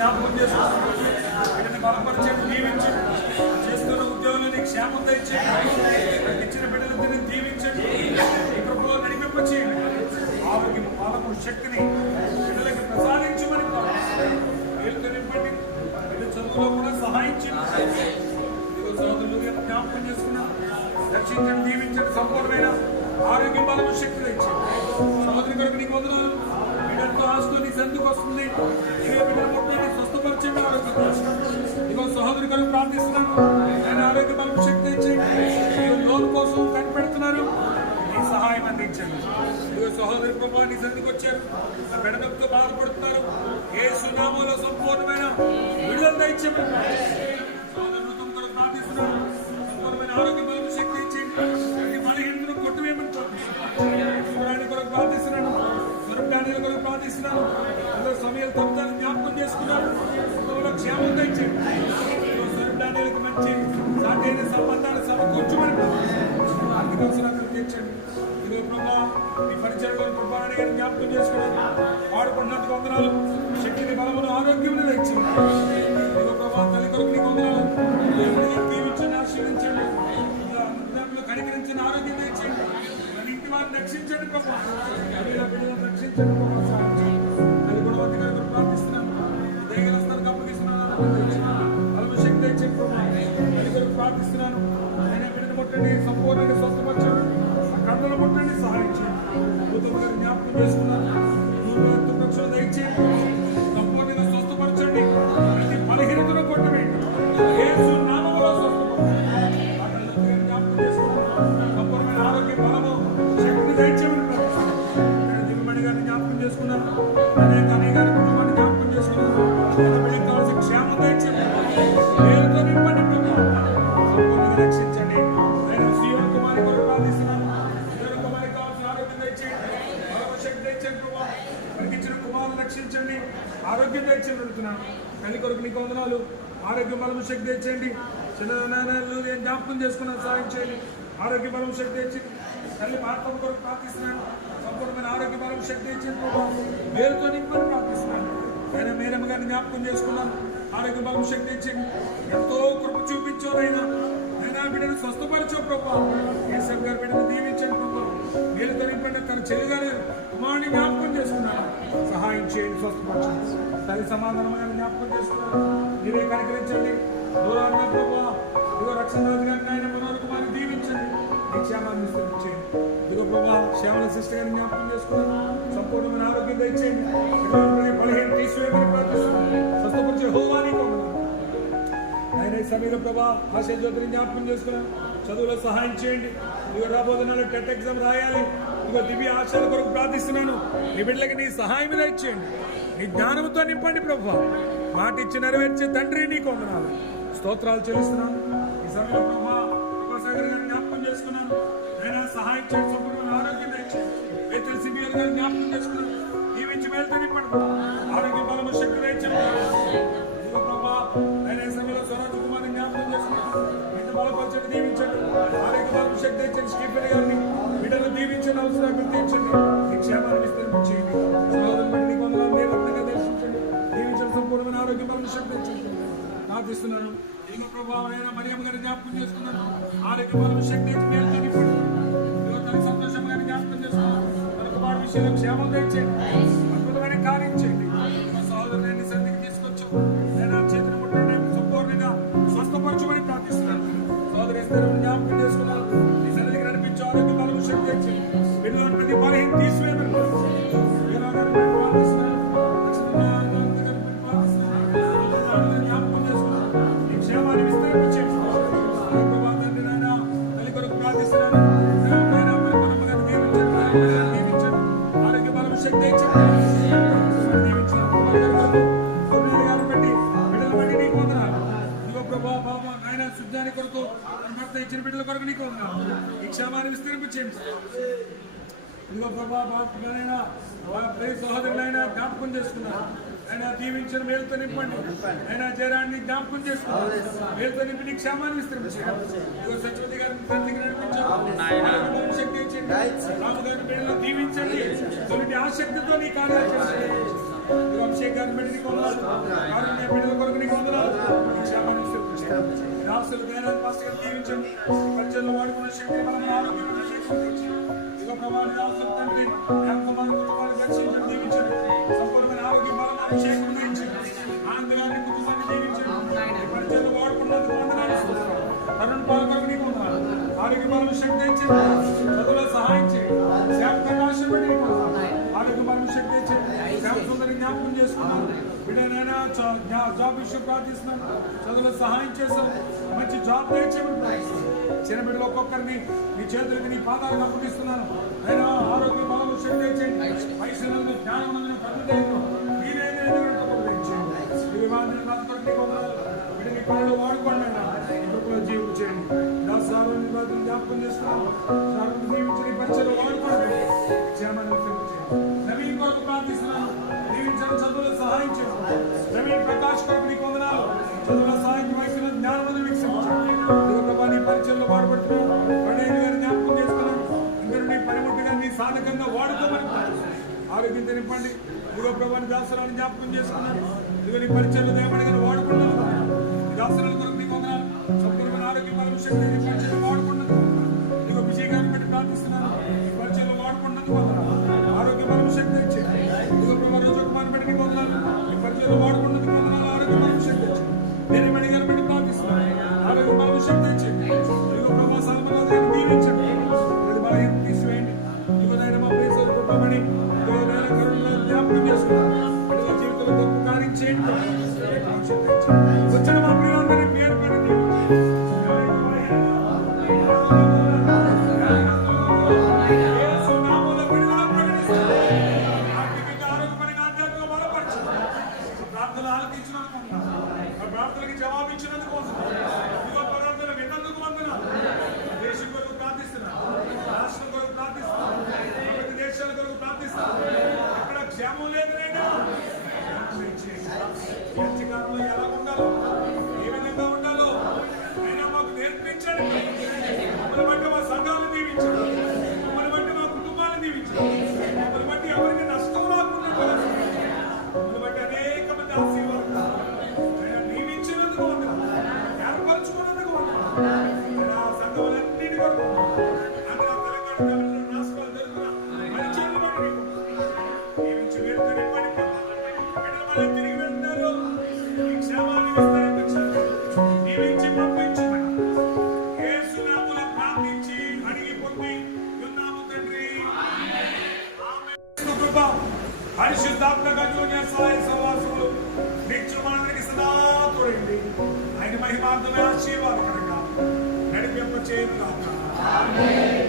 జ్ఞాపకం చేసుకుంటున్నాను. వీటిని బలపరిచండి, దీవించండి. చేస్తున్న ఉద్యోగులని క్షేమం తెచ్చేయండి. ఇచ్చిన బిడ్డలందరినీ దీవించండి. ఈ ప్రభువులో నడిపింపచేయండి. ఆరోగ్యం, పాలము, శక్తిని బిడ్డలకు ప్రసాదించమని వీళ్ళతో నింపండి. వీళ్ళ చదువులో కూడా సహాయం చేయండి. సోదరులు జ్ఞాపకం చేసుకున్నా రక్షించండి, దీవించండి. సంపూర్ణమైన ఆరోగ్యం, బలము, శక్తి తెచ్చింది. సోదరి కొరకు నీకు వందనాలు. బిడ్డలతో ఆశతో నీ సందుకు వస్తుంది. ఇవే బిడ్డల మొత్తాన్ని స్వస్థపరచండి, ఆరోగ్యం. ఇదిగో సహోదరి కొరకు ప్రార్థిస్తున్నాను. ఆయన ఆరోగ్య, బలము, శక్తి తెచ్చేయండి. ఇదిగో లోన్ కోసం కనిపెడుతున్నారు, నీ సహాయం అందించండి. ఇదిగో సహోదరి ప్రభావ నీ సందుకు వచ్చారు, బిడ్డలతో బాధపడుతున్నారు. యేసు నామములో సంపూర్ణమైన విడుదల దయచేయమని సోదరులు కొరకు ప్రార్థిస్తున్నాను. సంపూర్ణమైన ఆరోగ్య, బలము, శక్తి ఇచ్చేయండి. బలహీనతను కొట్టువేయమని ప్రార్థిస్తున్నాను. కొరకు ప్రార్థిస్తున్నాను. స్వరూపాన్ని కొరకు ప్రార్థిస్తున్నాను. అందరూ సమయాలు తప్పుతాను జ్ఞాపకం చేసుకున్నారు. క్షేమం తెచ్చేయండి. స్వరూపానికి మంచి సాటైన సంబంధాలు సమకూర్చమని ఆర్థిక అవసరాలు తీర్చండి. ఇదిగో ప్రభా మీ పరిచయంలో ప్రభావాన్ని గారిని జ్ఞాపకం చేసుకున్నాను. వాడుకున్నందుకు వందనాలు. శక్తిని, బలమును, ఆరోగ్యమును తెచ్చింది. ఇదిగో ప్రభా తల్లి కొరకు నీకు వందనాలు. దీవించండి, ఆశీర్వదించండి. కనికరించండి, ఆరోగ్యం తెచ్చండి. మన ఇంటి వారిని రక్షించండి ప్రభా. బిడ్డలను రక్షించండి ప్రభా. అది గుణవతి గారు ప్రార్థిస్తున్నాను. దయగల స్థానం అప్పగిస్తున్నాను. బలము, శక్తి తెచ్చండి ప్రభా. అది కొరకు ప్రార్థిస్తున్నాను. ఆయన బిడ్డను ముట్టండి, సంపూర్ణంగా స్వస్థపరచండి. కన్నులు ముట్టండి, సహాయం చేయండి. భూతం గారు జ్ఞాపకం చేసుకున్నాను. రక్షణ దయచేయండి. సంపూర్ణంగా స్వస్థపరచండి. ప్రతి బలహీనతను కొట్టవేయండి. యేసు నామములో స్వస్థపరచండి. జ్ఞాపకం చేసుకున్నాను. సంపూర్ణమైన ఆరోగ్య, బలము, శక్తి దయచేయమని ప్రార్థిస్తున్నాను. దిగుమణి గారిని జ్ఞాపకం చేసుకున్నాను. అనేక కుటుంబాన్ని జ్ఞాపకం చేసుకున్నాను. బిడ్డకు కావాల్సిన క్షేమం దయచేయండి. పేరుతో నింపండి ప్రభు. సంపూర్ణంగా రక్షించండి. ఆయన శ్రీవన్ కుమారి కొరకు ప్రార్థిస్తున్నాను. శ్రీవన్ కుమారికి కావాల్సిన ఆరోగ్యం దయచేయండి. బలము, శక్తి దయచేయండి ప్రభు. మనకి ఇచ్చిన కుమారుని రక్షించండి, ఆరోగ్యం దయచేయండి అడుగుతున్నాను. తల్లి కొరకు నీకు వందనాలు. ఆరోగ్యం, బలము, శక్తి తెచ్చండి. చిన్ననాన్నలు నేను జ్ఞాపకం చేసుకున్నాను, సహాయం చేయండి. ఆరోగ్య, బలం, శక్తి తెచ్చి తల్లి మార్పం కొరకు ప్రార్థిస్తున్నాను. సంపూర్ణమైన ఆరోగ్య, బలం, శక్తి తెచ్చింది మేలుతో నింపని ప్రార్థిస్తున్నాను. ఆయన మేరమ్మ గారిని జ్ఞాపకం చేసుకున్నాను. ఆరోగ్య, బలం, శక్తి తెచ్చింది. ఎంతో కృప చూపించోరైనా అయినా బిడ్డను స్వస్థపరిచో ప్రభా. ఏసబ్ గారి బిడ్డను దీవించండి ప్రభా. మేలుతో నింపండి. తన చెల్లిగానే కుమారుని జ్ఞాపకం చేసుకున్నాను, సహాయం చేయండి, స్వస్థపరచండి. తల్లి సమాధానమైన జ్ఞాపకం చేసుకున్నాను. మీరే కనికరించండి. దూరాన్ని ప్రభా. ఇదిగో రక్షణ గారిని ఆయన మనోరకుమారి దీవించండి. నీ క్షేమాన్ని విస్తరించండి. ఇదిగో ప్రభా శ్యామల సిస్టర్ గారిని జ్ఞాపకం చేసుకున్నాను. సంపూర్ణమైన ఆరోగ్యం దయచేయండి. బలహీన తీసివేయమని ప్రార్థిస్తున్నాను. స్వస్థపరిచే హోవాని ఆయన ఈ సమయంలో ప్రభా ఆశయ జ్యోతిని జ్ఞాపకం చేసుకున్నాను. చదువులో సహాయం చేయండి. ఇదిగో రాబోతున్న టెట్ ఎగ్జామ్ రాయాలి. ఇదిగో దివ్య ఆశల కొరకు ప్రార్థిస్తున్నాను. నీ బిడ్డలకి నీ సహాయం దయచేయండి. నీ జ్ఞానంతో నింపండి ప్రభా. మాట ఇచ్చి నెరవేర్చే తండ్రి నీకు వందనాలు, స్తోత్రాలు చెల్లిస్తున్నాను. ఈ సమయంలో ప్రభా ప్రభాసాగర్ గారిని జ్ఞాపకం చేసుకున్నాను. ఆయన సహాయం చేయండి. సంపూర్ణమైన ఆరోగ్యం దయచేయండి. వేతల సిబిఎల్ గారిని జ్ఞాపకం చేసుకున్నాను. దీవించి మేలుతో నింపండి. ఆరోగ్య, బలము, శక్తి దయచేయండి. ఇదిగో ప్రభా ఆయన ఈ సమయంలో స్వరాజ్ కుమార్ని జ్ఞాపకం చేసుకున్నాను. ఇంత బలపరచండి, దీవించండి. ఆరోగ్య, బలము, శక్తి దయచేయండి. స్టీఫెన్ గారిని బిడ్డలు దీవించండి, అవసరాలు గుర్తించండి. నీ క్షేమాన్ని విస్తరించేయండి. సహోదరుని నీకు వందనాలు. దేవత్నంగా దర్శించండి, దీవించండి. సంపూర్ణమైన ఆరోగ్య, బలము, శక్తి దయచేయండి ప్రార్థిస్తున్నాను. ఇదిగో ప్రభావం అయినా మరియమ్మ గారిని జ్ఞాపకం చేసుకున్నాను. ఆరోగ్య, బలము, శక్తి మేలుతో నింపండి. ఇదిగో తన సంతోషం గారిని జ్ఞాపకం చేసుకున్నాను. తనకు వాడి విషయంలో క్షేమం తెచ్చేయండి, అద్భుతమైన కార్యం చేయండి. సహోదరుని సన్నిధికి తీసుకొచ్చు నేను చేతిని ముట్టండి, సంపూర్ణంగా స్వస్థపరచమని ప్రార్థిస్తున్నాను. సహోదరి జ్ఞాపకం చేసుకున్నాను. నీ సన్నిధికి నడిపించు, ఆరోగ్య, బలము, శక్తి తెచ్చేయండి. బిడ్డలను ప్రతి బలహీన తీసివేయమని ప్రార్థిస్తున్నాను. జ్ఞాపకం చేసుకున్నాను. నీ క్షేమాన్ని విస్తరించేయండి. తండ్రి నాయన తల్లి కొరకు ప్రార్థిస్తున్నాను. ఆరోగ్య, బలము, శక్తి తెచ్చేయండి. సుజ్ఞాని కొరకు భర్త ఇచ్చిన బిడ్డల కొరకు నీకు ఈ క్షేమాన్ని విస్తరింపచేయండి. ఇదిగో ప్రభా బాబైనా ప్రేమ సహోదరులైనా జ్ఞాపకం చేసుకున్నారు. ఆయన దీవించిన మేలుతో నింపండి. ఆయన జయరాన్ని జ్ఞాపకం చేసుకున్నారు. మేలుతో నింపి నీ క్షేమాన్ని విస్తరింపచేయండి. ఇదిగో సత్యవతి గారిని తండ్రికి నడిపించండి, శక్తి ఇచ్చింది. రాము గారిని బిడ్డలు దీవించండి. తొలిటి ఆసక్తితో నీ కార్యాలు చేయండి. అభిషేక్ గారిని బిడ్డని కొన్నారు. బిడ్డల కొరకు నీకు వందనాలు. క్షేమాన్ని ఇస్తున్నాను. రాసులు జ్ఞానాన్ని పాస్టర్ దీవించండి. పరిచయంలో వాడుకున్న శక్తి బలం ఆరోగ్యం చేకూర్చండి. ఇక ప్రభావాన్ని రాసులు తండ్రి కుమారు కుటుంబాన్ని దర్శించండి, దీవించండి. సంపూర్ణమైన ఆరోగ్య బలం చేకూర్చండి. ఆనందగారిని కుటుంబాన్ని దీవించండి. పరిచయంలో వాడుకున్నందుకు వందనాలు. తరుణ్ పాల్గొనకు నీకు వందనాలు. ఆరోగ్య బలం శక్తి ఇచ్చింది. చదువులో సహాయం చేయండి. శ్యామ ప్రకాశం పెట్టి నీకు వందనాలు. ఆరోగ్య బలం శక్తి ఇచ్చింది. శ్యామ సుందరి జ్ఞాపకం చేసుకున్నాను. బిడ్డనైనా జాబ్ విషయం ప్రార్థిస్తున్నాను. చదువులో సహాయం చేశాను. మంచి జాబ్ దయచేయమని చిన్న బిడ్డలు ఒక్కొక్కరిని నీ చేతులకి నీ పాదాలకు అప్పగిస్తున్నాను. అయినా ఆరోగ్య బలం శక్తి ఇచ్చేయండి. వయసునందు జ్ఞానమందు ప్రతిదైన మీరేదే బిడ్డని పనులు వాడుకోండి. జీవితం చేయండి. జ్ఞాపకం చేస్తున్నాను. జీవించని పరిచయం వాడుకోండి. నవీన్ కొరకు ప్రార్థిస్తున్నాను. జీవించడం చదువులో సహాయం చేస్తాను. నవీన్ ప్రకాష్ కొరకు నీకు వందనాలు. చదువులో సహాయం వయసులో జ్ఞానమందు వికసించాను. నీ పరిచయంలో వాడబడుతున్నాను. ప్రణయ్ గారిని జ్ఞాపకం చేస్తున్నాను. ఇందరూ నీ పనిముట్టుగా నీ సాధకంగా వాడుకోమని ఆరోగ్యం నింపండి. ఇదిగో ప్రభాని దాసరాన్ని జ్ఞాపకం చేసుకున్నాను. ఇదిగో నీ పరిచయంలో దేవడిగా వాడుకున్నాను. దాసరాల కొరకు నీకు వందనాలు. సంపూర్ణమైన ఆరోగ్య బలం శక్తి నీ పరిచయంలో వాడుకున్నది. ఇదిగో విజయ్ గారిని బట్టి ప్రార్థిస్తున్నాను. ఈ పరిచయంలో వాడుకున్నది వందనాలు. ఆరోగ్య బలం శక్తి ఇచ్చి ఇదిగో ప్రభా రోజకుమార్ బట్టి నీకు వందనాలు. ఈ పరిచయంలో వాడుకున్నది వందనాలు. ఆరోగ్య బలం శక్తి ఇచ్చి నేను మణి గారిని బట్టి ప్రార్థిస్తున్నాను. ఆరోగ్య బలం శక్తి ఇచ్చి ఇదిగో ప్రభా సల్మరాజు గారిని దీవించండి. ఇది బలహీన తీసివేయండి. ఇదిగో నాయన మా ప్రేసలు ప్రభామని జ్ఞాపకం చేసుకున్నాను. జీవితంలో గొప్ప కార్యం చేయండి. వచ్చిన మా ప్రియులందరినీ పేరు పెట్టి ప్రార్థనలు ఆలకించినందుకు ప్రార్థనకి జవాబిచ్చినందుకు ఇదిగో పదార్థాలు విన్నందుకు వందనాలు. దేశం కొరకు ప్రార్థిస్తున్నాను. రాష్ట్రం కొరకు ప్రార్థిస్తున్నాను. ప్రతి దేశాల కొరకు ప్రార్థిస్తున్నాను. అక్కడ క్షేమం లేదు. కాలంలో ఎలా ఉండాలో, ఏ విధంగా ఉండాలో అయినా మాకు నేర్పించండి. మమ్మల్ని బట్టి మా సంఘాలను దీవించండి. మమ్మల్ని బట్టి మా కుటుంబాలను దీవించండి. మమ్మల్ని బట్టి ఎవరికి నష్టం రాకుండా మమ్మల్ని బట్టి అనేక మంది ఆశీర్వాదాలు నియమించినందుకు వందనాలు. ఏర్పరచుకున్నందుకు వందనాలు. సంఘాలన్నిటి వరకు ఆంధ్ర తెలంగాణ రాష్ట్రాలు జరుగుతున్న పరిచయాన్ని బట్టి నియమించి వేరుకొని తిరిగి వెళ్తారు. క్షేమాన్ని విస్తరించండి. నియమించి పంపించండి. యేసు నామములో ప్రార్థించి అడిగి పొంది ఉన్నాము తండ్రి. ఆమేన్. కృప పరిశుద్ధాత్మ గణ్యోన్య సహాయ సహవాసములు నిత్యం మనందరికీ సదా తోడండి. ఆయన మహిమార్థమే ఆశీర్వాదకరంగా నడిపింప చేయను గాక. ఆమేన్.